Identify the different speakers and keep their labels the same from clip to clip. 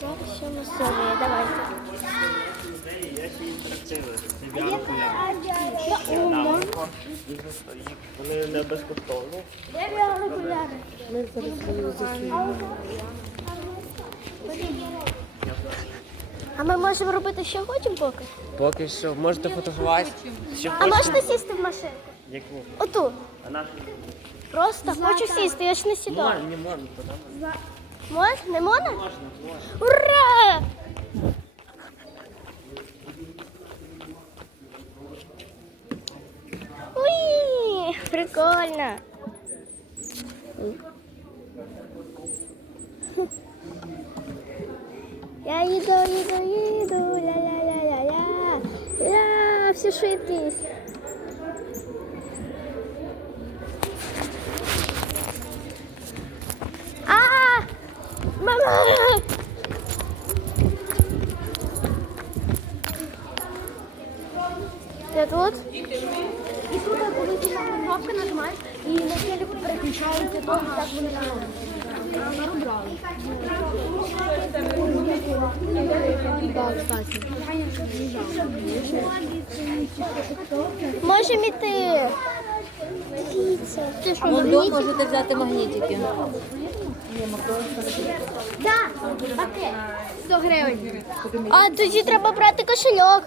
Speaker 1: Зараз ще давайте.
Speaker 2: Вони не безкоштовні.
Speaker 3: Ми зараз засуємо.
Speaker 1: А ми можемо робити, що хочемо поки?
Speaker 2: Поки що можете фотографувати. Що
Speaker 1: А можна сісти в машинку?
Speaker 2: Яку?
Speaker 1: Оту.
Speaker 2: А нашу?
Speaker 1: Просто хочу сісти, я ж не сідала.
Speaker 2: Можна, не можна,
Speaker 1: Можна? Не можна?
Speaker 2: можна, можна.
Speaker 1: Ура! Уи, прикольно. Я їду, їду, їду, ля-ля-ля-ля-ля, ля, всю швидкість. А, мама! Тут? І тут, коли ти на кнопку нажимаєш, і на телеку переключається, то так вони
Speaker 3: Так, кстати.
Speaker 1: Можемо іти. Ти що,
Speaker 3: Вон дома можете взяти магнітики.
Speaker 1: Так, пакет. 100 гривень. А тоді треба брати кошельок.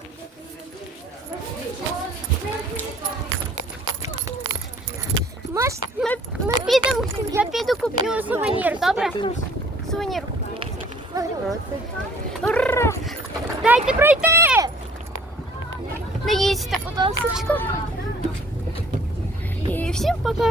Speaker 1: Маш, ми, ми підемо, я піду куплю сувенір, добре? Сувенір. Ура! Дайте пройти! Не їдьте, будь ласка. І всім пока!